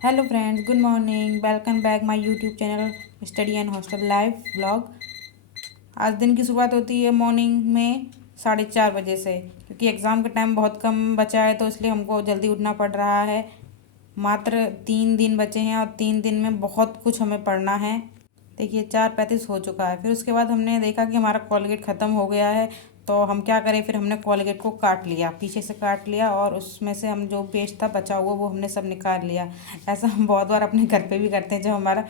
Hello friends, good morning. Welcome back my YouTube channel study and hostel live blog. आज दिन की शुरुआत होती है मॉर्निंग में 4:30 बजे से, क्योंकि एग्ज़ाम का टाइम बहुत कम बचा है, तो इसलिए हमको जल्दी उठना पड़ रहा है। मात्र 3 दिन बचे हैं और 3 दिन में बहुत कुछ हमें पढ़ना है। देखिए 4:35 हो चुका है। फिर उसके बाद हमने देखा कि हमारा कॉलगेट ख़त्म हो गया है, तो हम क्या करें। फिर हमने कॉलगेट को काट लिया, पीछे से काट लिया, और उसमें से हम जो पेस्ट था बचा हुआ वो हमने सब निकाल लिया। ऐसा हम बहुत बार अपने घर पे भी करते हैं। जब हमारा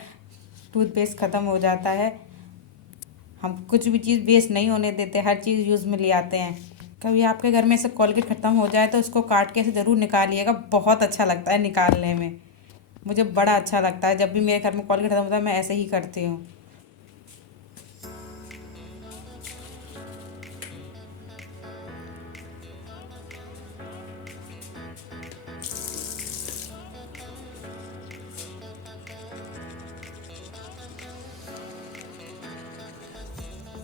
टूथपेस्ट ख़त्म हो जाता है, हम कुछ भी चीज़ वेस्ट नहीं होने देते, हर चीज़ यूज़ में ले आते हैं। कभी आपके घर में से कॉलगेट ख़त्म हो जाए तो इसको काट के ऐसे ज़रूर निकालिएगा, बहुत अच्छा लगता है निकालने में। मुझे बड़ा अच्छा लगता है, जब भी मेरे घर में कॉलगेट ख़त्म होता है मैं ऐसे ही करती हूँ।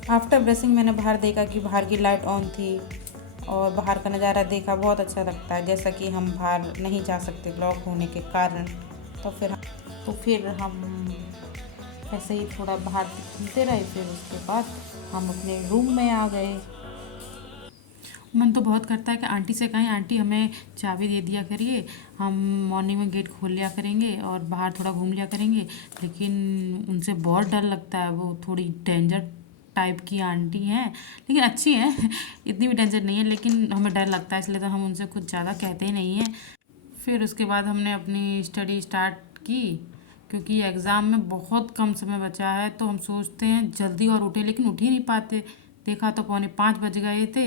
आफ्टर ब्रशिंग मैंने बाहर देखा कि बाहर की लाइट ऑन थी, और बाहर का नज़ारा देखा, बहुत अच्छा लगता है। जैसा कि हम बाहर नहीं जा सकते ब्लॉक होने के कारण, तो फिर हम ऐसे ही थोड़ा बाहर घूमते रहे। फिर उसके बाद हम अपने रूम में आ गए। मन तो बहुत करता है कि आंटी से कहें, आंटी हमें चाबी दे दिया करिए, हम मॉर्निंग में गेट खोल लिया करेंगे और बाहर थोड़ा घूम लिया करेंगे। लेकिन उनसे बहुत डर लगता है, वो थोड़ी डेंजर टाइप की आंटी हैं, लेकिन अच्छी हैं। इतनी भी डेंजर नहीं है, लेकिन हमें डर लगता है, इसलिए तो हम उनसे कुछ ज़्यादा कहते ही नहीं हैं। फिर उसके बाद हमने अपनी स्टडी स्टार्ट की, क्योंकि एग्ज़ाम में बहुत कम समय बचा है, तो हम सोचते हैं जल्दी और उठे, लेकिन उठ ही नहीं पाते। देखा तो 4:45 बज गए थे,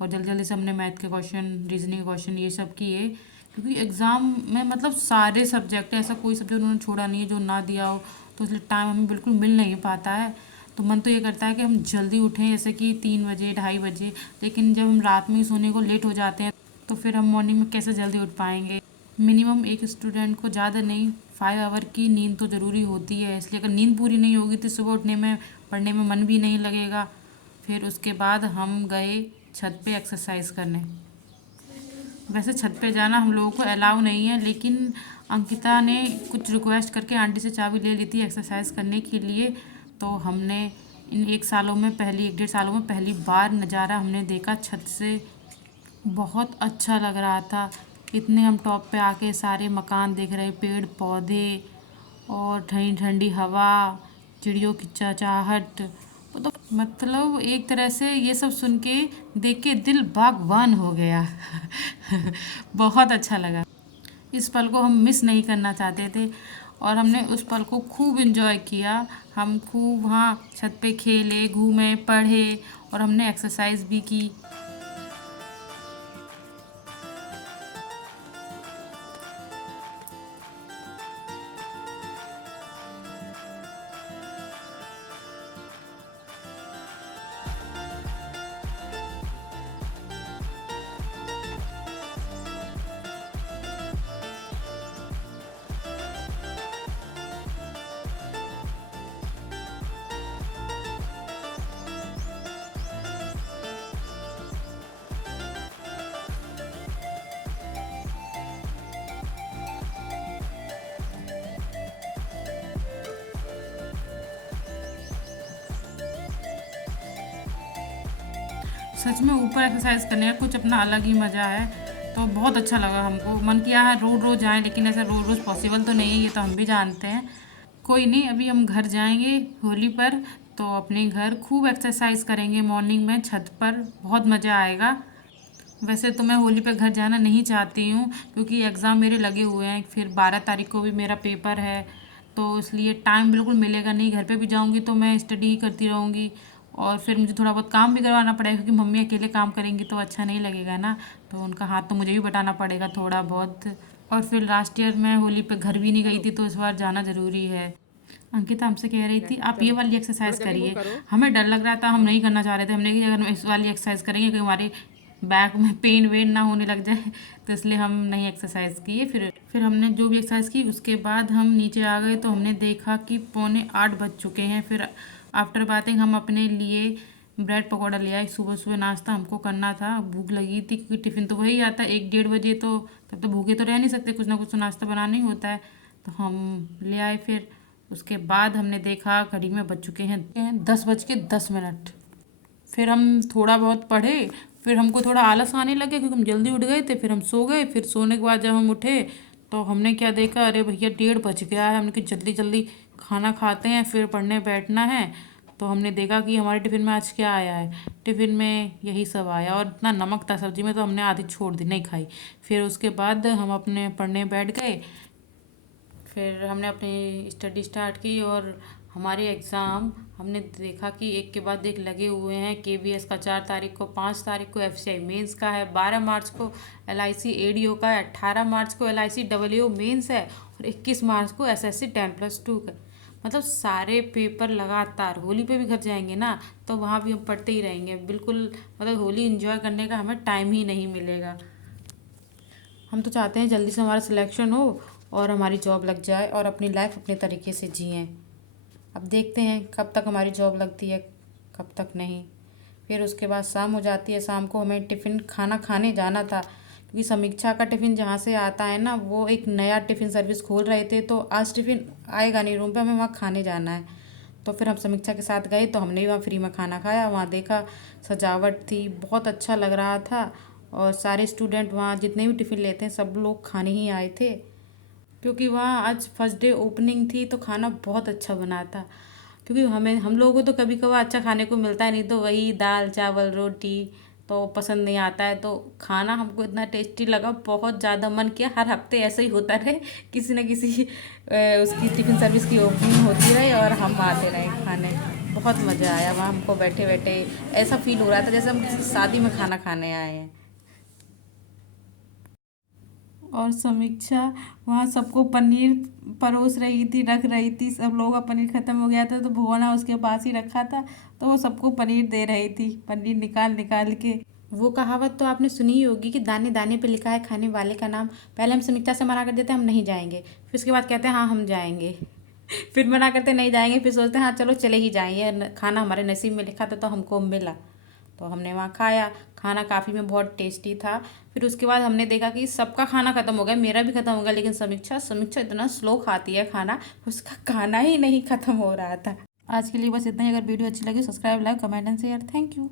और जल्दी जल्दी से हमने मैथ के क्वेश्चन, रीजनिंग के क्वेश्चन ये सब किए। क्योंकि एग्ज़ाम में मतलब सारे सब्जेक्ट, ऐसा कोई सब्जेक्ट उन्होंने छोड़ा नहीं है जो ना दिया हो, तो इसलिए टाइम हमें बिल्कुल मिल नहीं पाता है। तो मन तो ये करता है कि हम जल्दी उठें, जैसे कि 3 बजे, 2:30 बजे। लेकिन जब हम रात में ही सोने को लेट हो जाते हैं, तो फिर हम मॉर्निंग में कैसे जल्दी उठ पाएंगे। मिनिमम एक स्टूडेंट को ज़्यादा नहीं, 5 आवर की नींद तो ज़रूरी होती है। इसलिए अगर नींद पूरी नहीं होगी तो सुबह उठने में, पढ़ने में मन भी नहीं लगेगा। फिर उसके बाद हम गए छत पे एक्सरसाइज करने। वैसे छत पे जाना हम लोगों को अलाउ नहीं है, लेकिन अंकिता ने कुछ रिक्वेस्ट करके आंटी से चाबी ले ली थी एक्सरसाइज करने के लिए। तो हमने इन 1 सालों में, पहली 1 डेढ़ सालों में पहली बार नज़ारा हमने देखा छत से। बहुत अच्छा लग रहा था। इतने हम टॉप पे आके सारे मकान देख रहे, पेड़ पौधे और ठंडी ठंडी हवा, चिड़ियों की चहचहाहट। मतलब एक तरह से ये सब सुन के, देख के दिल बागबान हो गया। बहुत अच्छा लगा। इस पल को हम मिस नहीं करना चाहते थे, और हमने उस पल को खूब इन्जॉय किया। हम खूब वहाँ छत पे खेले, घूमे, पढ़े, और हमने एक्सरसाइज भी की। सच में ऊपर एक्सरसाइज करने का कुछ अपना अलग ही मज़ा है। तो बहुत अच्छा लगा हमको। मन किया है रोज़ रोज़ जाएं, लेकिन ऐसा रोज़ रोज़ पॉसिबल तो नहीं है, ये तो हम भी जानते हैं। कोई नहीं, अभी हम घर जाएंगे होली पर, तो अपने घर खूब एक्सरसाइज करेंगे मॉर्निंग में छत पर, बहुत मज़ा आएगा। वैसे तो मैं होली पे घर जाना नहीं चाहती हूँ, क्योंकि एग्ज़ाम मेरे लगे हुए हैं। फिर 12 तारीख को भी मेरा पेपर है, तो इसलिए टाइम बिल्कुल मिलेगा नहीं। घर पे भी जाऊँगी तो मैं स्टडी ही करती रहूँगी, और फिर मुझे थोड़ा बहुत काम भी करवाना पड़ेगा, क्योंकि मम्मी अकेले काम करेंगी तो अच्छा नहीं लगेगा ना। तो उनका हाथ तो मुझे भी बटाना पड़ेगा थोड़ा बहुत। और फिर लास्ट ईयर मैं होली पे घर भी नहीं गई थी, तो इस बार जाना ज़रूरी है। अंकिता हमसे कह रही थी आप ये वाली एक्सरसाइज करिए। हमें डर लग रहा था, हम नहीं करना चाह रहे थे। हमने कहा अगर हम इस वाली एक्सरसाइज करेंगे कि हमारे बैक में पेन वेन ना होने लग जाए, तो इसलिए हम नहीं एक्सरसाइज किए। फिर हमने जो भी एक्सरसाइज की, उसके बाद हम नीचे आ गए, तो हमने देखा कि 7:45 बज चुके हैं। फिर आफ्टर बातिंग हम अपने लिए ब्रेड पकौड़ा ले आए। सुबह सुबह नाश्ता हमको करना था, भूख लगी थी, क्योंकि टिफ़िन तो वही आता है 1 डेढ़ बजे, तो तब तो भूखे तो रह नहीं सकते, कुछ ना कुछ तो नाश्ता बनाना ही होता है। तो हम ले आए। फिर उसके बाद हमने देखा घड़ी में बज चुके हैं 10:10। फिर हम थोड़ा बहुत पढ़े। फिर हमको थोड़ा आलस आने लगे क्योंकि हम जल्दी उठ गए थे। फिर हम सो गए। फिर सोने के बाद जब हम उठे तो हमने क्या देखा, अरे भैया 1:30 बज गया है। हमने कि जल्दी जल्दी खाना खाते हैं फिर पढ़ने बैठना है। तो हमने देखा कि हमारे टिफ़िन में आज क्या आया है। टिफ़िन में यही सब आया और इतना नमक था सब्जी में तो हमने आधी छोड़ दी, नहीं खाई। फिर उसके बाद हम अपने पढ़ने बैठ गए। फिर हमने अपनी स्टडी स्टार्ट की और हमारे एग्ज़ाम हमने देखा कि एक के बाद एक लगे हुए हैं। KVS का 4 तारीख को, 5 तारीख को FCI मेंस का है, 12 मार्च को LIC ADO का है, 18 मार्च को LIC WO मेंस है और 21 मार्च को SSC 10+2 का। मतलब सारे पेपर लगातार। होली पे भी घर जाएंगे ना तो वहाँ भी हम पढ़ते ही रहेंगे बिल्कुल। मतलब होली एंजॉय करने का हमें टाइम ही नहीं मिलेगा। हम तो चाहते हैं जल्दी से हमारा सिलेक्शन हो और हमारी जॉब लग जाए और अपनी लाइफ अपने तरीके से जिएं। अब देखते हैं कब तक हमारी जॉब लगती है, कब तक नहीं। फिर उसके बाद शाम हो जाती है। शाम को हमें टिफ़िन खाना खाने जाना था क्योंकि समीक्षा का टिफ़िन जहाँ से आता है ना, वो एक नया टिफ़िन सर्विस खोल रहे थे। तो आज टिफ़िन आएगा नहीं रूम पे, हमें वहाँ खाने जाना है। तो फिर हम समीक्षा के साथ गए तो हमने भी वहाँ फ्री में खाना खाया। वहाँ देखा सजावट थी, बहुत अच्छा लग रहा था। और सारे स्टूडेंट वहाँ जितने भी टिफ़िन लेते हैं सब लोग खाने ही आए थे क्योंकि वहाँ आज फर्स्ट डे ओपनिंग थी। तो खाना बहुत अच्छा बना था क्योंकि हम लोगों को तो कभी कभार अच्छा खाने को मिलता है, नहीं तो वही दाल चावल रोटी तो पसंद नहीं आता है। तो खाना हमको इतना टेस्टी लगा, बहुत ज़्यादा मन किया हर हफ्ते ऐसे ही होता रहे, किसी न किसी उसकी टिफ़िन सर्विस की ओपनिंग होती रहे और हम आते रहे खाने। बहुत मज़ा आया वहाँ हमको बैठे बैठे। ऐसा फील हो रहा था जैसे हम किसी शादी में खाना खाने आए हैं। और समीक्षा वहाँ सबको पनीर परोस रही थी, रख रही थी। सब लोगों का पनीर ख़त्म हो गया था तो भुवना उसके पास ही रखा था तो वो सबको पनीर दे रही थी, पनीर निकाल निकाल के। वो कहावत तो आपने सुनी ही होगी कि दाने दाने पे लिखा है खाने वाले का नाम। पहले हम समीक्षा से मना कर देते हैं हम नहीं जाएंगे, फिर उसके बाद कहते हैं हाँ हम जाएंगे। फिर मना करते नहीं जाएंगे, फिर सोचते हैं हाँ चलो चले ही जाएंगे, खाना हमारे नसीब में लिखा था तो हमको मिला। तो हमने वहाँ खाया। खाना काफ़ी में बहुत टेस्टी था। फिर उसके बाद हमने देखा कि सबका खाना ख़त्म हो गया, मेरा भी ख़त्म हो गया, लेकिन समीक्षा समीक्षा इतना स्लो खाती है खाना, उसका खाना ही नहीं ख़त्म हो रहा था। आज के लिए बस इतना ही। अगर वीडियो अच्छी लगी subscribe like comment and share. Thank you.